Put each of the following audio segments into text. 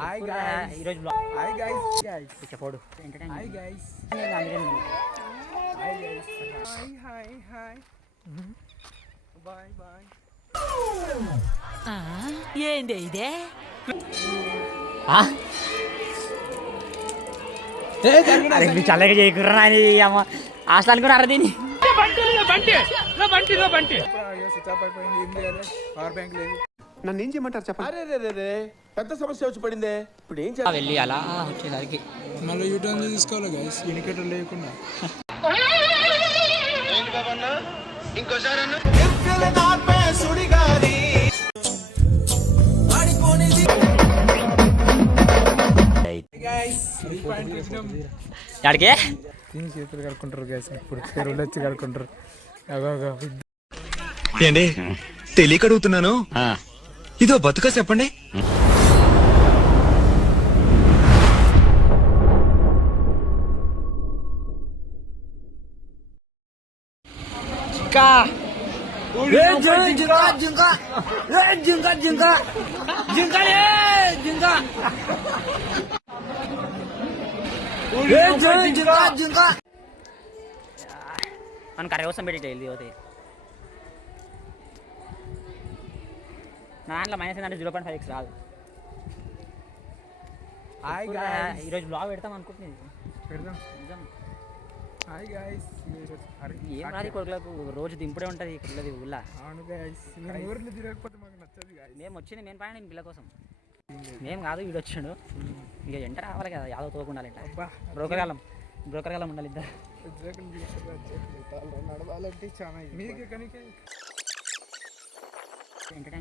Hi guys ఈరోజు hi guys guys చెప్పోడు hi guys hi hi guys hi hi hi bye bye ఏంటి ఇదే అరే మీరు చల్లగా చేయకుర్రా అని అమ్మ హాస్టల్ అనుకున్నారా దీన్ని స్విచ్ ఆఫ్ అయిపోయింది. ఏం చేయాలి? పవర్ బ్యాంక్ లేదు. నన్ను ఏం చేయమంటారు చెప్పండి. అరే పెద్ద సమస్య వచ్చి పడిందే. ఇప్పుడు ఏం చేయాలి? వెళ్ళి అలా వచ్చేసరికి మళ్ళీ యూటర్న్ తీసుకోవాలి గైస్, ఇండికేటర్ లేకుండా. ఎక్కడికి తిని చేతులు కడుక్కుంటారు గైస్. ఇప్పుడు చెరువులు వచ్చి కడుక్కుంటారు. ఏండి తెలియక అడుగుతున్నాను, ఇదో బతుక చెప్పండి. మన కర్రీ కోసం పెట్టి వెళ్ళి పోతే నా దాంట్లో మైనస్ ఏంటంటే 0.5x రాదు. హాయ్ గైస్ ఈరోజు బ్లాగ్ పెడతాం అనుకుంటున్నాను. పెడదాం. హాయ్ గైస్ ఏం రాదు కొడుకులకు రోజు దింపుడే ఉంటుంది పిల్లది ఊళ్ళో. అవును గైస్, ఊర్లు తిరగకపోతే మాకు నచ్చదు గైస్. మేము వచ్చింది మేము పైన పిల్ల కోసం మేము కాదు వీడు వచ్చాడు. ఇక ఎంట రావాలి కదా యాదవ్ తోకుండాలంట. బ్రోకర్ కాలం ఉండాలి ఇద్దరు. నడవాలంటే చాలా మీకు కనుక.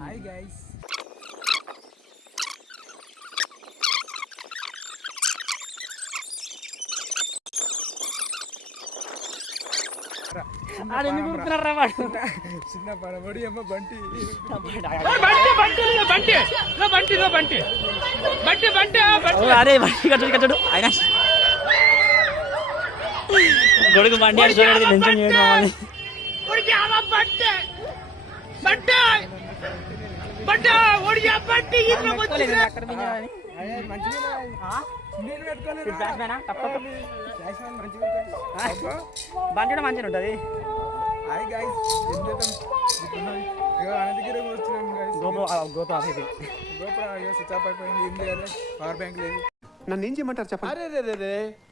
హాయ్ గైస్ చిన్న పడబడి అమ్మ బంటి అరే బండి కట్టడు ఆయన గొడుగు బండి అని చూడండి మెన్షన్ చేయండి మమ్మల్ని. బండి మంచిగా ఉంటుంది. హాయ్ గైస్ ఏం చేద్దాం? అనంతగిరి వచ్చినాం గైస్. గోప్రో స్విచ్ ఆఫ్ అయిపోయింది. ఏం చేయాలి? పవర్ బ్యాంక్ లేదు. నన్ను ఏం చేయమంటారు చెప్పండి. అరే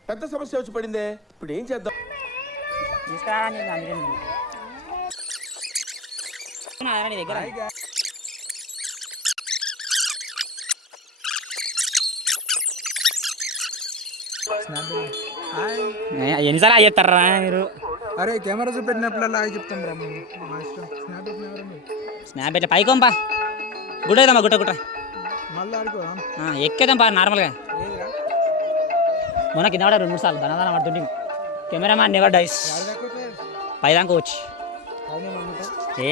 పెద్ద సమస్య వచ్చి పడిందే. ఇప్పుడు ఏం చేద్దాం? తీసుకురా నేను అందుకే నీ దగ్గర హాయ్ గైస్ హాయ్. ఎన్నిసార్లు చెప్తారా మీరు? అరే కెమెరా చూపెట్టినప్పుడల్లా హాయ్ చెప్తాం రా మేము. మా ఇష్టం. స్నాప్ పెట్టినవరా? స్నాప్ ఎట్లా పైకోంపా గుట్ట అవుతామా గుట్ట మళ్ళీ ఆడుకోదాం. ఎక్కేదాం పా నార్మల్గా. ఏదిరా? మొన్న కింద పడ 2-3 సార్లు దనదాన పడుతుంటే కెమెరామ్యాన్ నెవర్ డైస్. పైదాకా వచ్చి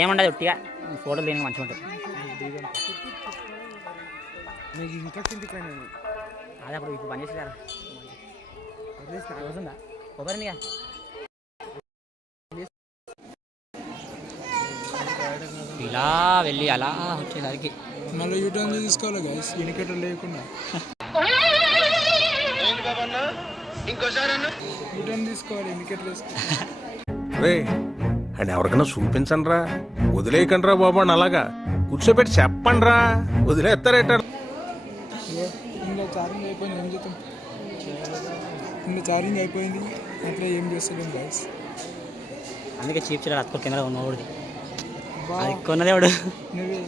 ఏముండదు ఉట్టిగా ఫోటోలు దీనికి మంచిగా ఉంటుంది. నీకు ఇంకా కిందికి అయినా అదే అప్పుడు ఇప్పుడు పని చేసేదారా రోజుందా కొబ్బరినిగా ఇలా వెళ్ళి అలా వచ్చేసరికి మళ్ళీ యూటర్న్ తీసుకోవాలి గైస్, ఇండికేటర్ లేకుండా. యూటర్న్ తీసుకోవాలి, ఇండికేటర్ వేసుకోవాలి. రే అండ్ ఎవరికైనా చూపించండి రా, వదిలేయకండి రా బాబు అని అలాగా కూర్చోబెట్టి చెప్పండి రా, వదిలేస్తారేట. ఇంకా ఛార్జింగ్ అయిపోయింది, ఏం చేద్దాం? ఇంకా ఛార్జింగ్ అయిపోయింది, అట్లా ఏం చేస్తాం గైస్. అందుకే చీప్ చిల్లర అతుకో కెమెరా ఉన్నవాడిది అది కొన్నదేవాడు. నువ్వే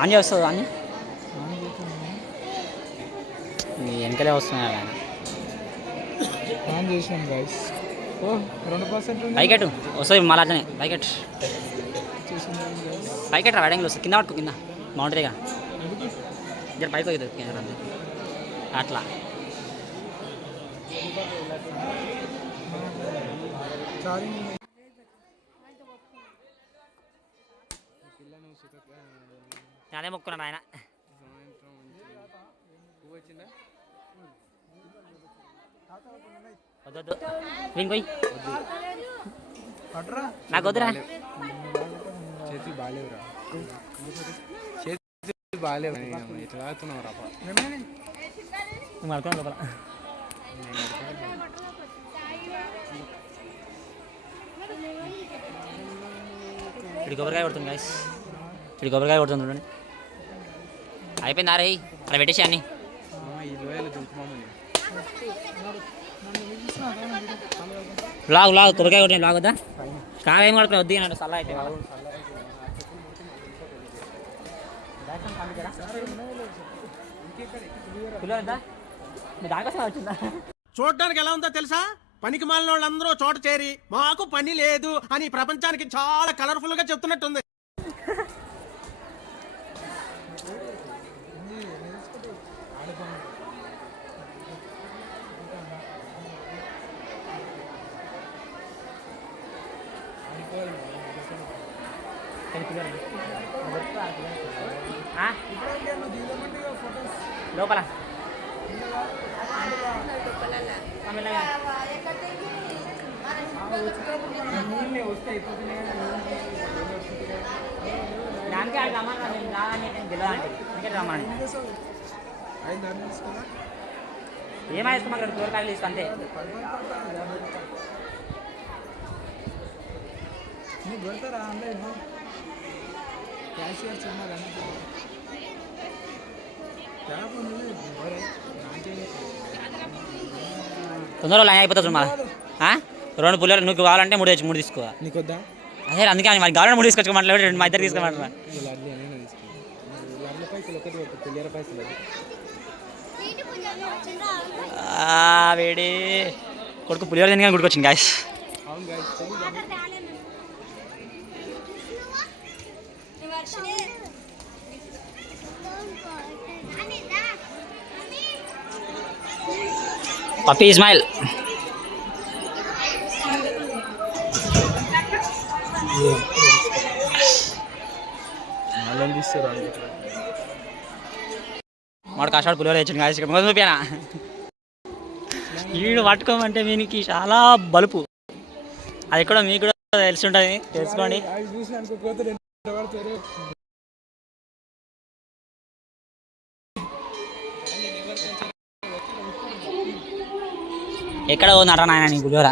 ఆన్ చేస్తుంది అని నీ వెనకలే వస్తున్నాయి ఆయన. ఆన్ చేసినాం గైస్. ఓ 2% బైకెట్ వస్తుంది మళ్ళీ అట్లనే బైకెట్ రా వైడింగ్లో వస్తుంది. కింద పట్టుకో, కింద మౌంటరీగా ఇద్దరు పైకి అవుతుంది కెమెరా అంతే అట్లా. అదే మొక్కున్నాడు ఆయన. వద్దు వీనికి నాకు వద్దురా. చేతి బాగాలేవురా. బాగాలేవు ఎట్లా తాగుతున్నావు రాప నువ్వు అనుకున్నావు లోపల ఇటు కొబ్బరికాయ కొడుతుంది గాయస్, ఇటు కొబ్బరికాయ కొడుతుంది చూడండి. అయిపోయింది అరే అలా పెట్టేసి అన్ని ఈ లోయలు దుంకుమామని లాగు లాగు కొబ్బరికాయ కొట్టిన లాగొద్దా కావేం కొడుకుని వద్దు అన్నాడు సల్లా అయితే దానికోసం వచ్చిందా చూడడానికి ఎలా ఉందో తెలుసా? పనికి మాలిన వాళ్ళందరూ చోట చేరి మాకు పని లేదు అని ప్రపంచానికి చాలా కలర్ఫుల్ గా చెప్తున్నట్టుంది. లోపల దానికే ఆడికి రమ్మన్నా నేను రాదని గెలవాలంటే అందుకే రమ్మని ఏమైనా వేసుకోమా ఇక్కడ కూరగాయలు తీసుకో అంతే. నీకు పెడతారా ఆన్లైన్ క్యాషియర్ సినిమా కానీ తొందరగా లైన్ అయిపోతుంది మళ్ళీ 2 పుల్లలు నువ్వు కావాలంటే 3 తీసుకో. నీకు వద్దా? అదే అందుకే మరి కావాలంటే 3 తీసుకొచ్చుకోమంటే మా ఇద్దరు తీసుకోమంటారా పైసలు ఒకటి పులిహోర పైసలు వేడి కొడుకు పులిహోర తిని కానీ గుడికొచ్చింది గాయస్. అవును గాయస్ పప్పీ ఇస్మాయిల్ మాడు కష్టాడు పులిహోర తెచ్చింది గాయస్. మొదలు చూపానా వీడు పట్టుకోమంటే వీనికి చాలా బలుపు. అది కూడా మీకు కూడా తెలిసి ఉంటుంది, తెలుసుకోండి. అవి చూసి అనుకోకపోతే ఎక్కడ పోతున్నారా నాయన నీ పులిహోర?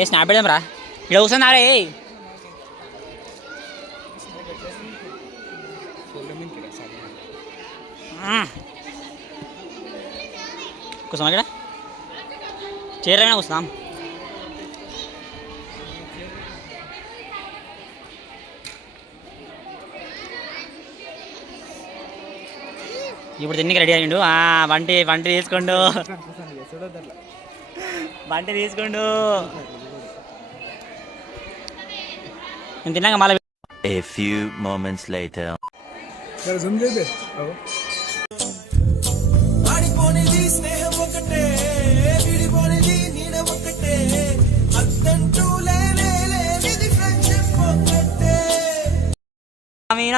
ఏ స్నాప్ పెడదాం రా ఇక్కడ కూర్చున్నారే. కూర్చోమా ఇక్కడ చీరమైనా కూర్చున్నాం. ఇప్పుడు తిన్నికి రెడీ అయ్యిండు. వంటి తీసుకోండు, వంటి తీసుకోండు. నేను తిన్నాక మళ్ళీ A few moments later.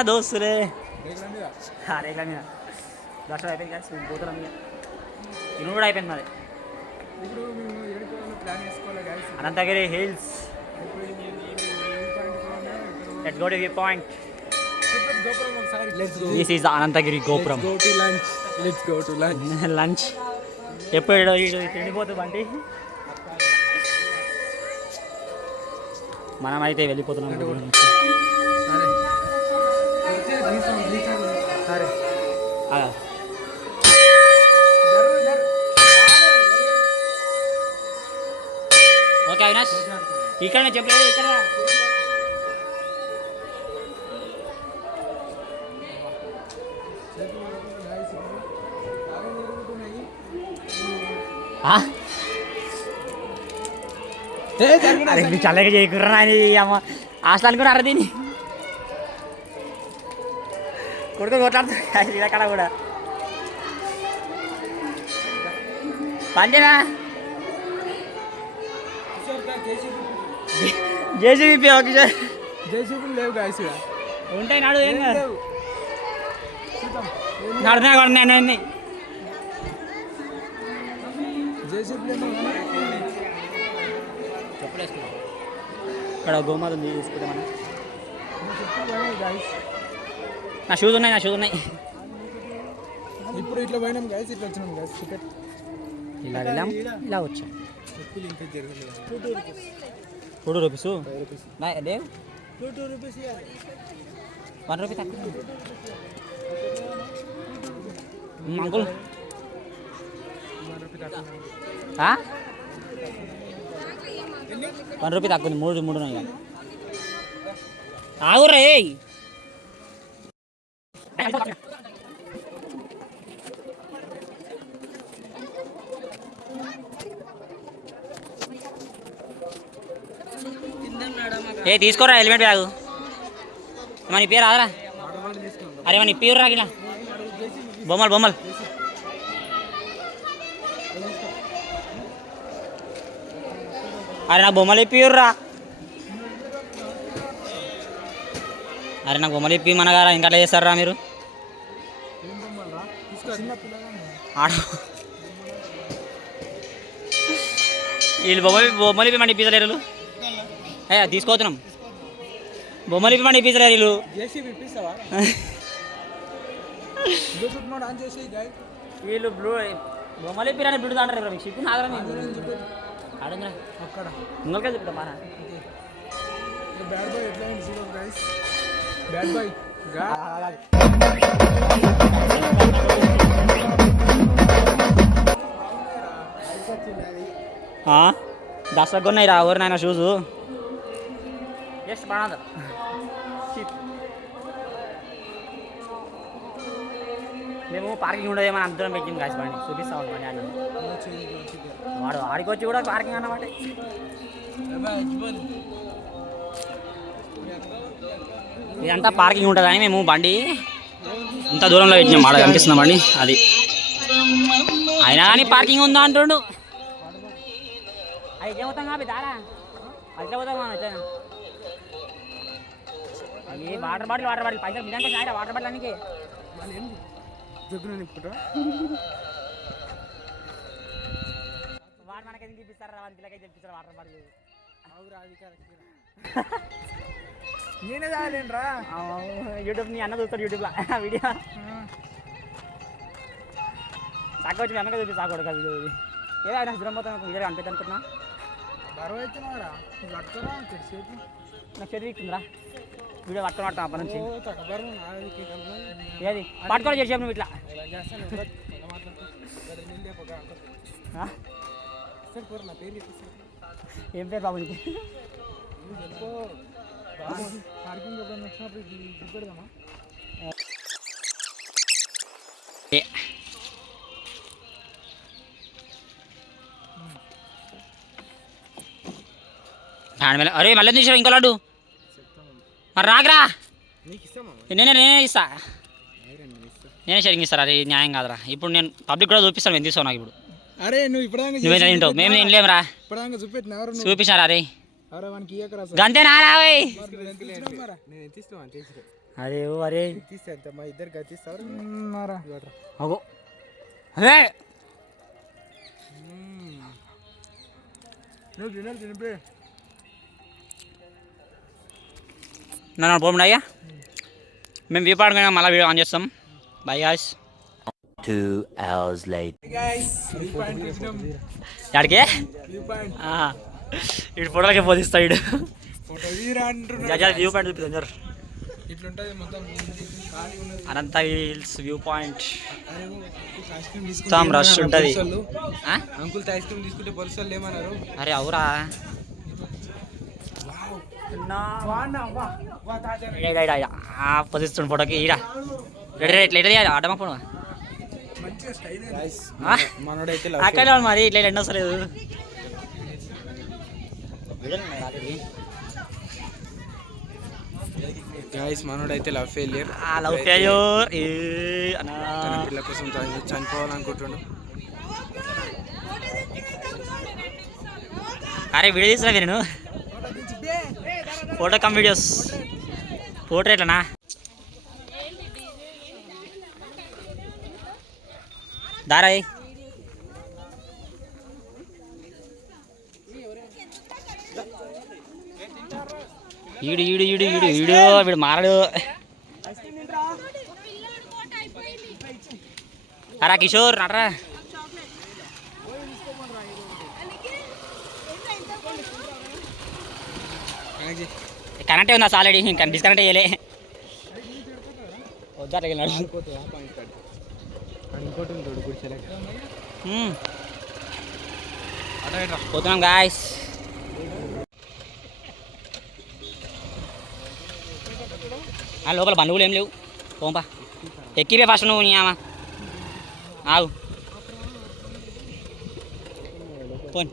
దోస్తులే రేట్ల మీద దర్శనం అయిపోయింది కానీ పోతున్నాం మీద ఇల్లు కూడా అయిపోయింది మరి. ఇప్పుడు మేము ఏడుకోవాలని ప్లాన్ చేసుకోవాలి guys. Anantagiri hills. Let's go to view point. గోపురం ఒకసారి let's go. This is Anantagiri Gopuram. Go to lunch. Let's go to lunch. Lunch ఎప్పుడు తిండిపోతుంది బంటి. మనం అయితే వెళ్ళిపోతున్నాం. సరే ఓకే అవినాష్ ఇక్కడ చెప్పలేదు ఇక్కడ అరే చల్లగా చేయకుర్రా అని అమ్మ అసలు అనుకున్నారా దీన్ని కొడుకు కొట్లాడుతుంది అక్కడ కూడా పంచేనా జేసీబీ ఓకే సార్. జేసీబీలు లేవు గాయస్. ఉంటాయి నాడు ఏం కాదు నడుతున్నాయి కొడుతున్నాయి అన్నీ జేసీబీలు ఇక్కడ గోమాత ఉంది తీసుకుంటే మనం. నా షూస్ ఉన్నాయి. ఇప్పుడు ఇట్లా పోయినాం గైస్, ఇట్లా వచ్చినాం గైస్. టికెట్ ఇలా వెళ్ళాం, ఇలా వచ్చాం. ఎక్కువ ఇంకా జరగలేదు. 2 రూపీస్ దేవ్ 2 రూపీస్ 1 రూపీ తక్కువ అంకుల్. 1 రూపీ తక్కువ ఉంది. 3 ఉన్నాయి కానీ ఆగురే. తీసుకోరా హెల్మెట్ బ్యాగు. మన పేరు రాదరా? అరే మన పేరు రాగిలా బొమ్మలు అరే నాకు బొమ్మలు ఇప్పిర్రా. అరే నాకు బొమ్మలు ఇప్పి మనగారా ఇంకా అట్లా చేస్తారా మీరు? ఆడ వీళ్ళు బొమ్మలు ఇప్పమండి ఇప్పించలేరు. తీసుకోతున్నాం. బొమ్మలు ఇప్పమండి ఇప్పించలేరు వీళ్ళు. వీళ్ళు బొమ్మలు ఇప్పిరని బ్లూ అంటారు. మీకు చెప్పి నాగరా అడగరా అక్కడ ఇంకొక చెప్తా మన బ్యాడ్ బాయ్ ఎట్లా గైస్. బ్యాడ్ బాయ్ దసరా కొన్నాయి రా ఎవరు నాయన షూజు. జస్ట్ బాగా మేము పార్కింగ్ ఉండదేమని అందరం పెట్టింది కాసి బండి చూపిస్తాం బండి అన్న. వాడు ఆడికి వచ్చి కూడా పార్కింగ్ అన్నమాట. ఇదంతా పార్కింగ్ ఉంటుంది అని మేము బండి ఇంత దూరంలో పెట్టినాం. ఆడ కనిపిస్తున్నాం బండి అది. అయినా కానీ పార్కింగ్ ఉందా అంటుండు. అది ఎట్లా పోతాం కాబట్టి దారా అట్లా పోతాం అట్లా. ఏ వాటర్ బాటిల్ పైసలు బిజంటే వాటర్ బాటిల్ అనికి వాడు మనకి ఎందుకు చూపిస్తారా? వాళ్ళకి చూపిస్తారు వాటర్ బాటిల్. నేనే తాగలేనురా. యూట్యూబ్ నీ అన్న చూస్తాడు యూట్యూబ్లో వీడియో. సాక వచ్చి వెనక చూపి సాకోడు కదా వీడియో. ఏదైనా దూరం పోతాం వీడియో అనిపిద్ది అనుకుంటున్నా. బరువు అవుతున్నారా? నాకు చేతి వీక్తుందిరా వీడియో పట్టుకుని అప్పటి నుంచి. బరువు ఏది పట్టుకొని చేసావు నువ్వు ఇట్లా. ఏం పేరు బాబు నీకు? పార్కింగ్ వచ్చినప్పుడు చూపెడదామా? అరే మళ్ళీ తీసావు ఇంకో లడ్డు మరి రాకరా. నేనే ఇస్తా. నేనే షేరింగ్ ఇస్తారా? అది న్యాయం కాదురా. ఇప్పుడు నేను పబ్లిక్ కూడా చూపిస్తాను. నేను తీసుకో నాకు ఇప్పుడు. అరే నువ్వు ఇప్పుడు నువ్వేనా తింటావు? మేము తినలేమురా. ఇప్పుడు చూపెట్టిన చూపించారా? అరే గంతే నారా. అరే అరే మా ఇద్దరు గతిస్తారు. అదే నువ్వు తినాలి తినిపే. నన్ను పోకుండా అయ్యా మేము వ్యూ పాయింట్ మళ్ళీ వీడియో ఆన్ చేస్తాం. By guys. 2 hours later. యాడికి ఇటు ఫోటోలకే పోదిస్తాడు ఇడు. వ్యూ పాయింట్ చూపిస్తాం సార్. ఇట్లుంటది మొత్తం అనంత హిల్స్ వ్యూ పాయింట్. మొత్తం రష్ ఉంటుంది. అంకుల్ ఐస్ క్రీమ్ తీసుకుంటే పోలీసులు ఏమన్నారు? అరే అవురా పొజిస్తుండు ఫోటోకి ఈడ ఇట్లా ఆడమా ఫోటో అక్కడ మరి ఇట్లా ఎండ వస్తలేదు. గాయ్స్ మనోడైతే లవ్ ఫెయిలియర్. లవ్ ఫెయిల్యూర్ తన పిల్ల కోసం చనిపోవాలనుకుంటుండు. అరే వీడియో తీసుకురా నేను ఫోటో కమ్ వీడియోస్. ఫోటో ఎట్లనా దారాయ్. ఈడు ఈడు ఈడు ఈడు ఈడు వీడు మారడు. అరా కిషోర్ నడరా. కనెక్టే ఉంది ఆల్రెడీ, ఇంకా డిస్కనెక్ట్ చేయలే. వద్దా తగిలినాడు. పోతున్నాం గాయస్. లోపల బండ్లు కూడా ఏం లేవు. పోంపా ఎక్కిరే ఫస్ట్ నువ్వు. నీ అమ్మా ఆగు పోన్.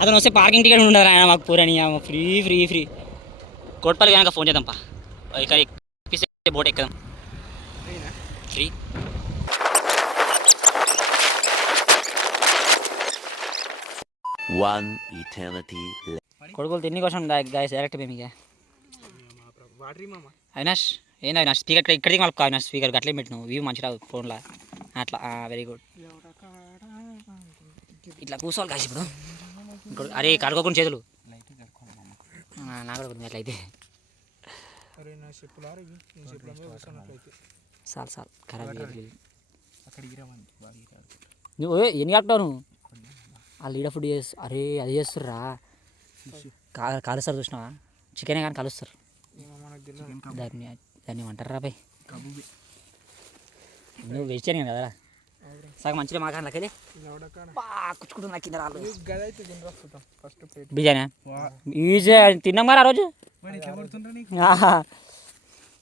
అతను వస్తే పార్కింగ్ టికెట్ ఉండదు ఆయన మాకు పూరని. Free free free. కోట్పల్లి కనుక ఫోన్ చేద్దాంపా. ఇక్కడ ఎక్కిస్తే బోట్ ఎక్కదాం. ఫ్రీ. One eternity later. కొడుకులు తిన్ని కోసం గాయస్ డైరెక్ట్ మేము ఇక. అవినాష్ ఏంది అవినాష్ స్పీకర్ ఇక్కడికి మలుపుకో. అవినాష్ స్పీకర్ అట్లే పెట్టినావు. వ్యూ మంచిగా రాదు ఫోన్లో అట్లా. Very good. ఇట్లా కూర్చోవాలి కాసి ఇప్పుడు. అరే కడుకోకుండా చేతులు నాకు కూడా అట్లయితే చాలు చాలు ఖరాబ్. నువ్వు ఎన్ని కలుపుతావు నువ్వు? ఆ లీడ ఫుడ్ చేసి అరే అది చేస్తుర్రా. కాలుస్తారు చూసినావా? చికెనే కానీ కలుస్తారు. దాన్ని ఏమంటారు రా బాయ్? నువ్వు వెజిటేరియన్ కదరా. సగం మంచిగా మాట్లాడలకెళ్ళి కుచ్చుకుంటున్నా కింద రాళ్ళు. బిర్యానీ ఈజీ తిన్నాం మరి ఆ రోజు.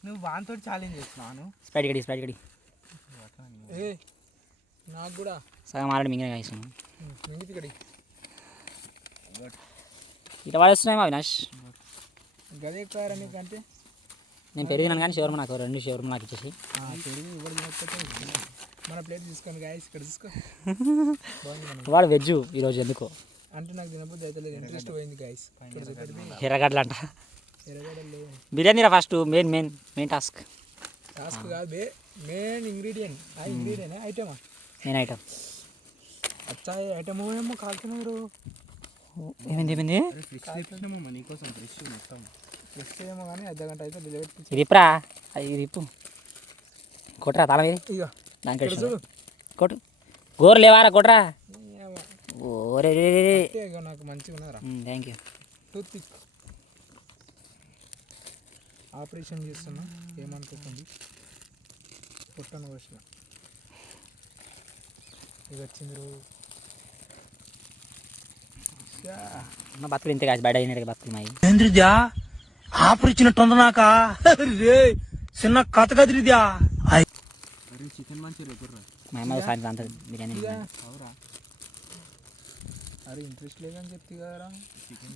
నువ్వు వాంతో ఛాలెంజ్ చేస్తున్నాను. స్ప్రైట్ గడి స్ప్రైట్ గడి నాకు కూడా సగం ఆల్రెడీ మింగిన కాయిస్తున్నాం. మింగితి గడి ఇట్లా పడేస్తున్నాయి అవినాష్. గదే కారా నీకంటే నేను పెరిగినాను కానీ షవర్మ నాకు 2 షవర్మ నాకు ఇచ్చేసి. పెరుగు ఇవ్వడం తినకపోతే మన ప్లేట్ తీసుకోండి గాయస్. ఇక్కడ తీసుకో. వాడు వెజ్ ఈరోజు ఎందుకో అంటే నాకు తినకపోతే అయితే లేదు. ఇంట్రెస్ట్ పోయింది గాయస్. ఎర్రగడ్డలు అంట. ఎర్రగడ్డలు బిర్యానీ రా ఫస్ట్. మెయిన్ టాస్క్ కాదు మెయిన్ ఇంగ్రీడియంట్. ఆ ఇంగ్రీడియంట్ ఐటమా? Main item. అచ్చా ఐటమ్ ఏమో కాల్చున్నారు. ఏమైంది నీకోసం ఫ్రెష్ ఏమో కానీ అర్ధగంట అయితే డెలివరీ. ఇది ఇప్పురా ఇది ఇప్పు. కొట్టరా తాళం ఇది. ఇక దానికి కొట్టు. గోరు లేవారా కొట్టరా. ఓరే నాకు మంచిగా ఉన్నారా. Thank you. Toothpick operation చేస్తున్నా ఏమనుకోకండి. పుట్టను వచ్చిన ఇది వచ్చింది రోజు. మా బతుకులు ఇంతే కాదు. బయట అయినట్టు బతుకులు మాయి. ఏంద్రిద్యా ఆఫర్ ఇచ్చినట్టుంది నాక రే చిన్న కథ కదిరిద్యా. చికెన్ మంచిగా మా అమ్మ సాయంత్రం అంతా బిర్యానీ. అరే ఇంట్రెస్ట్ లేదని చెప్తే కదరా. చికెన్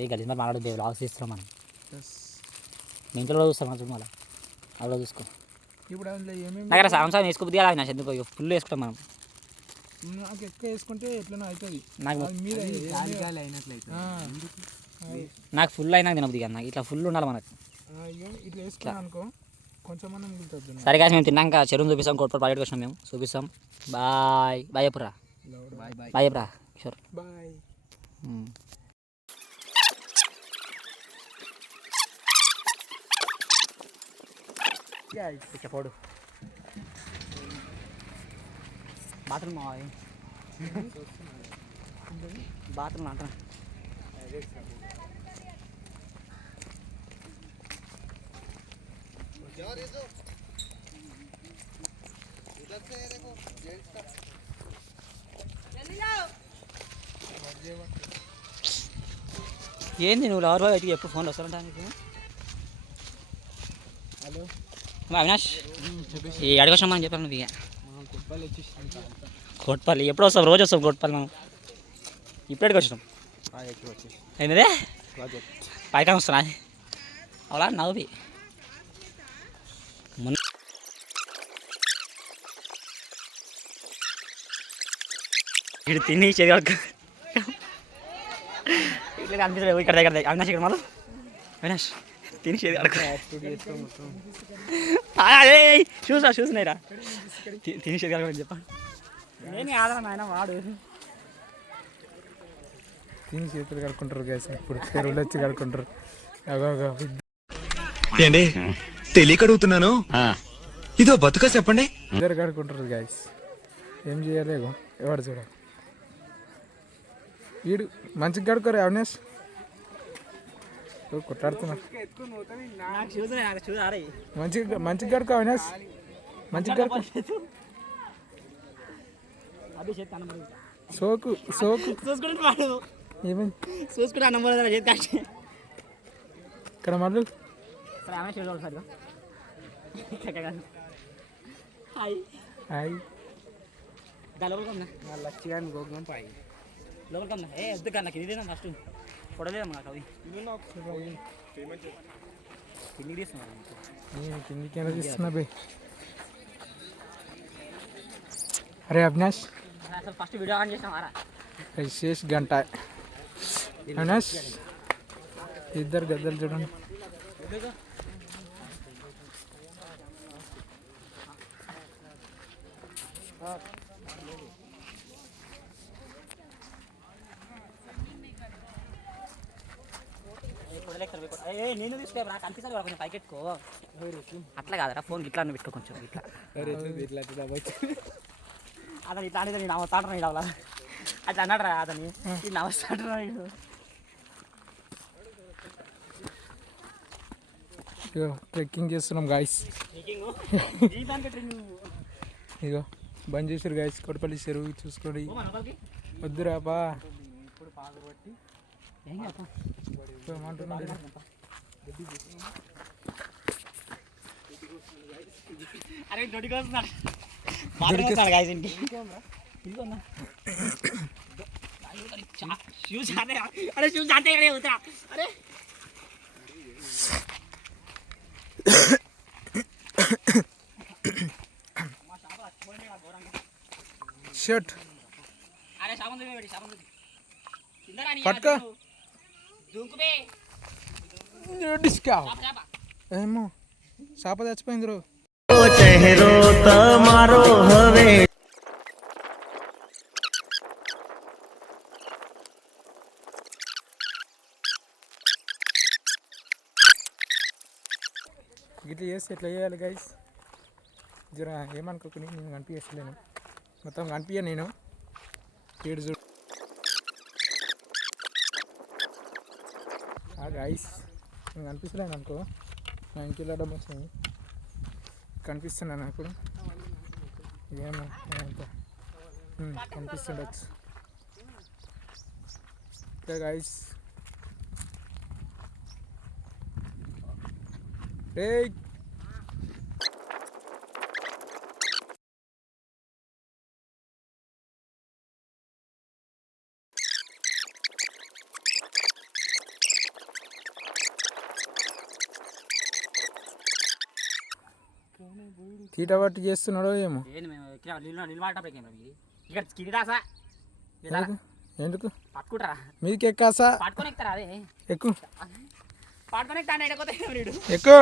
ఏ గలీజ్ మరి మాట్లాడదు. లాస్ తీస్తున్నాం మనం. మీ ఇంట్లో కూడా చూస్తాం చూడు. మళ్ళీ అలా చూసుకో. ఇప్పుడు అందులో ఏమేమి దగ్గర సంవత్సరం వేసుకోబుద్ది కదా నాకు ఎందుకో ఫుల్ వేసుకుంటాం మనం. నాకు ఎక్కువ వేసుకుంటే ఎట్లనో అవుతుంది. నాకు మీద నాకు ఫుల్ అయినా తినబుద్ది కదా. నాకు ఇట్లా ఫుల్ ఉండాలి మనకు. ఇట్లా వేసుకున్నాను అనుకో కొంచెం అన్న మిగులుతుంది. సరే కాదు మేము తిన్నాక చెరువుని చూపిస్తాం. కోట్పల్లి ప్రాజెక్ట్ వచ్చినాం మేము చూపిస్తాం. బాయ్ బాయ్ చెప్పురా. బాయ్ చెప్పురా కిషోర్. బాయ్. పోడు బాత్రూమ్ బాత్రూమ్ అంటున్నా. ఏంది నువ్వు లవర్ బాయ్ అయితే ఎప్పుడు ఫోన్లో వస్తారంటా నీకు? హలో అవినాష్ ఈ అడగొచ్చాం మనం చెప్పాను. నువ్వు ఇక కోట్పల్లి ఎప్పుడు వస్తావు? రోజు వస్తావు కోట్పల్లి. మనం ఇప్పుడే వచ్చినాం. ఏంటదే పైకి వస్తున్నా అలా నవ్వి ఇటు తిని చేతి ఇట్లా అనిపిస్తుంది. ఇక్కడ దగ్గర అవినాష్ ఇక్కడ మళ్ళీ అవినాష్ తిని చేతి చూసినాయిరా తిని చేతి కడుకోమని చెప్పా. నేను ఆదరణ ఆయన వాడు తిని చేతులు కడుక్కుంటారు గ్యాస్ ఇప్పుడు చెరువులు వచ్చి కడుక్కుంటారు. అగో ఏండి తెలియక అడుగుతున్నాను, ఇదో బతుక చెప్పండి. ఇద్దరు కడుక్కుంటారు గ్యాస్. ఏం చేయలేవు ఎవరు చూడ. వీడు మంచిగా కడుకోరు అవినాష్. కొట్లాడుతున్నారు. మంచిగా కడుకో అవినాష్, మంచిగా కడుకో. సోకు ఏమైంది ఇక్కడ మళ్ళీ హాయ్ లక్ష్యాన్ని గోగం పాయి లోపలికన్నా ఏ వద్దు కన్నా కింద ఫస్ట్ పొడలేదమ్మా నాకు అవి కిందికి తీస్తున్నా కిందికి ఎలా తీస్తున్నా బే. అరే అవినాష్ అసలు ఫస్ట్ వీడియో ఆన్ చేసామారా విశేష్ గంట. అవినాష్ ఇద్దరు గద్దలు చూడండి. నేను తీసుకో నాకు కనిపిస్తుంది కొంచెం పైకి ఎట్టుకో. అట్లా కాదరా ఫోన్ ఇట్లా పెట్టుకో కొంచెం ఇట్లా అతను ఇట్లా అనేది నేను అవస్థాంటున్నా ఇట్లా అట్లా అన్నాడు అతని నేను అవస్థాంటున్నా. ట్రెక్కింగ్ చేస్తున్నాం గాయస్. ఇగో బంద్ చేసారు గాయస్. కొడపల్లి చెరువు చూసుకోండి. వద్దురాపా అరే దొడ్డికి షర్ట్ అరే పట్టుకో ఏమో చేప చచ్చిపోయింది రో. ఇట్లా చేస్తే ఎట్లా చేయాలి గైస్? జర ఏమనుకోకుని నేను కనిపించలేను, మొత్తం కనిపించ నేను ఏడు చూడు గైస్. నేను కనిపిస్తలేను అనుకో, 9 కిలో డబ్బు వచ్చినాయి కనిపిస్తున్నాను నాకు. ఏమో అంత కనిపిస్తుండొచ్చు గైస్. Hey. తీట పట్టి చేస్తున్నాడో ఏమో. ఎందుకు పట్టుకుంటారా మీదకి ఎక్కాసా? పట్టుకొని ఎక్కుతారా? అదే ఎక్కువ ఎక్కువ ఎక్కువ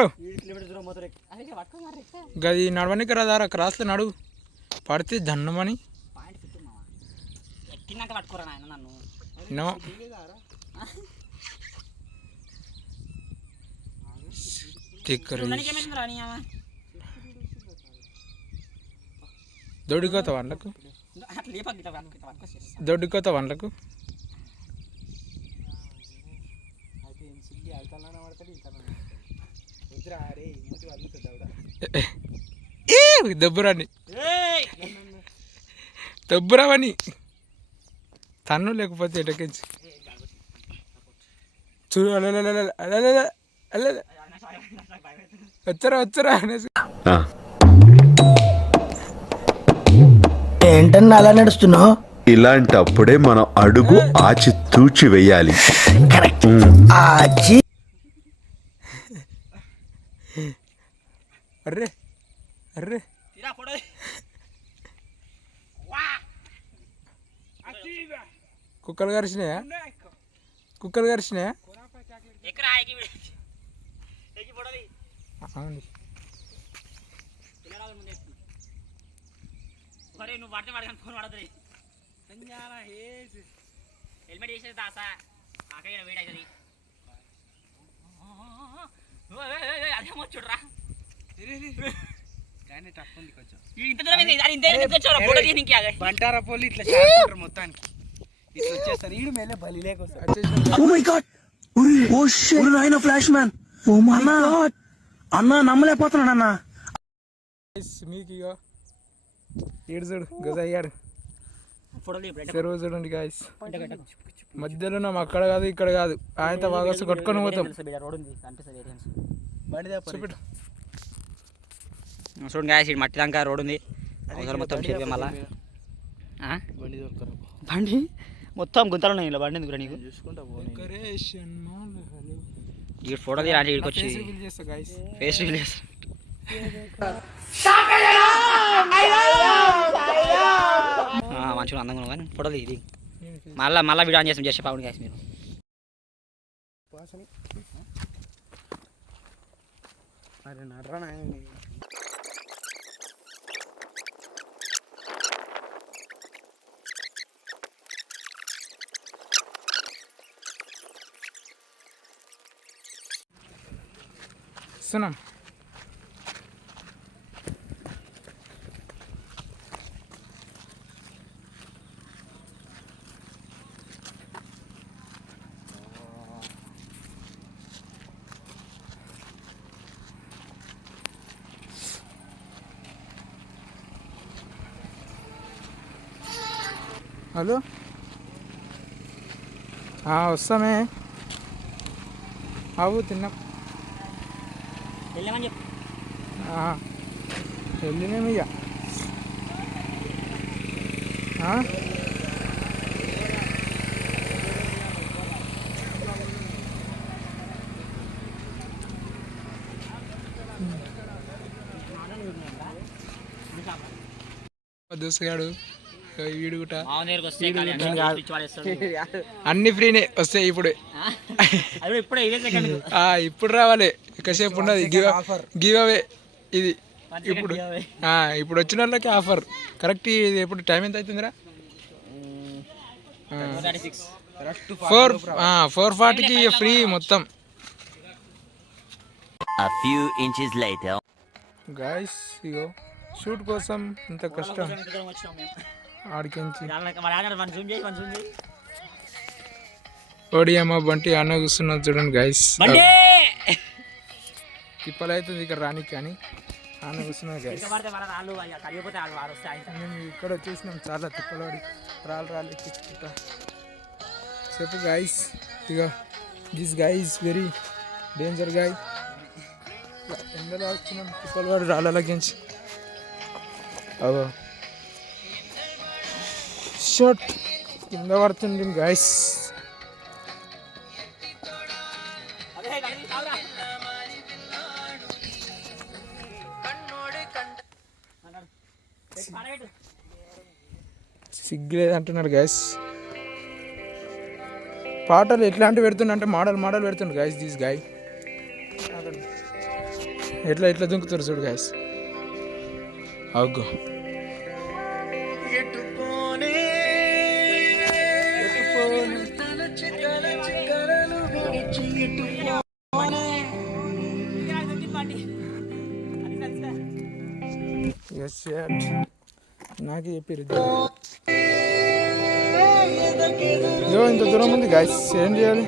గది నడవనికి రాదారా, క్రాస్లో నడువు. పడితే దండమని ఎక్కినాక పట్టుకోరా నాయన నన్ను. నో దొడ్డుకోతా వాళ్ళకు, దొడ్డుకోతా వాళ్ళకు. దెబ్బరాని దెబ్బరావని తన్ను లేకపోతే ఎటకించి చూడు. వచ్చరా వచ్చరా అనేసి ఏంటన్నా అలా నడుస్తున్నావు? ఇలాంటప్పుడే మనం అడుగు ఆచి తూచి వెయ్యాలి. ఆచి అర్రే అర్రే కుక్కలు కరిచినాయా? కుక్కలు కరిచినాయా? అవును. నువ్వు పడితే పడగానే ఫోన్ పడదు. హెల్మెట్ వేసేది దాసా అక్కడ వెయిట్ అవుతుంది అదేమో చూడరా ఇంత దూరం ఇంత వచ్చారు ఫోటో తీయడానికి బంటారా పోలి ఇట్లా మొత్తానికి ఇట్లా వచ్చేస్తారు ఈడు మేలే బలి లేకొస్తారు oh my god oh shit నాయనా flash man oh my god అన్న నమ్మలేకపోతున్నాను అన్న మీకు ఇక ఏడు చూడు గజ అయ్యాడు ఫోటో చెరువు చూడండి గాయస్ మధ్యలో ఉన్నాం అక్కడ కాదు ఇక్కడ కాదు ఆయనతో బాగా కొట్టుకొని పోతాం రోడ్ ఉంది కనిపిస్తుంది చూపెట్టు చూడండి గాయస్ ఇది మట్టి దాకా రోడ్ ఉంది ఒకసారి మొత్తం చెరువు మళ్ళా బండి మొత్తం గుంతలు ఉన్నాయి ఇలా బండి ఎందుకు నీకు ఈ ఫోటో తీరాలి ఇక్కడికి వచ్చి ఫేస్ రివీల్ చేస్తా మంచిగా అందంగా ఉన్నావు కానీ ఫోటో ఇది మళ్ళీ వీడియో ఆన్ చేస్తాం చేసే పావుని గాయస్ మీరు అరే నడ్రా సునం హలో వస్తామే అవు తిన్నాం వెళ్ళామని చెప్పు వెళ్ళినాము ఇక దోసగాడు వీడు కూడా అన్ని ఫ్రీనే వస్తాయి ఇప్పుడు ఇప్పుడు రావాలి కాసేపు ఉన్నది గివ్ అవే ఇది ఇప్పుడు ఇప్పుడు వచ్చిన వాళ్ళకి ఆఫర్ కరెక్ట్ ఇది ఎప్పుడు టైం ఎంత అవుతుందిరా 4:40కి ఫ్రీ మొత్తం A few inches later. Guys ego shoot కోసం ఇంత కష్టం ఆడికించి ఓడియమ్మ బంటి అన్న కూర్చున్నది చూడండి గాయస్ తిప్పలు అవుతుంది ఇక్కడ రానికి కానీ అన్న కూర్చున్నది గాయస్ మేము ఇక్కడ వచ్చేసినాం చాలా తిప్పలవాడి రాళ్ళు ఎక్కించుకుంటా చెప్పు గాయస్ ఇక this guy is very danger guy ఎండలో వచ్చినాం తిప్పలవాడి రాళ్ళ లగించి అవో షర్ట్ కింద పడుతుంది గాయస్ సిగ్గులేదు అంటున్నాడు గాయస్ పాటలు ఎట్లాంటివి పెడుతుండే మోడల్ పెడుతుండు గాయస్ దిస్ గాయ్ ఎట్లా దుంకుతారు చూడు గాయస్ అగ్గో నాకే చెప్పారు ఇంత దూరం ఉంది గాయస్ ఏం చేయాలి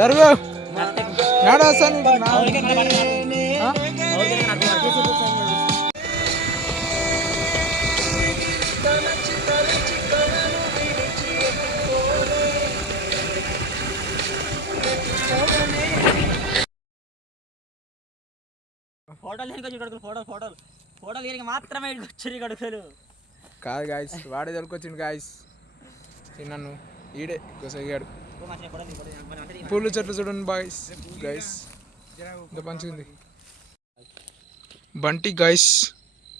జరుగు ఫోటోలు దేనికి వచ్చి ఫోటోలు దీనికి మాత్రమే వచ్చి గడుపులు కాదు గాయస్, వాడే దొరికొచ్చిండు గాయస్. నన్ను ఈడే కొసగాడు. పూలు చెట్లు చూడండి బాయ్స్ గైస్, ఇంత మంచిగా ఉంది. బంటి గైస్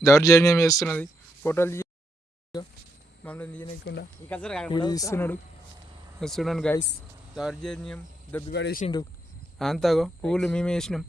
దౌర్జన్యం చేస్తున్నది. ఫోటోలు మమ్మల్ని తీయకుండా వీడు తీస్తున్నాడు. చూడండి గైస్, దౌర్జన్యం దెబ్బ పడేసిండు. అంతాగో పువ్వులు మేమే వేసినాం.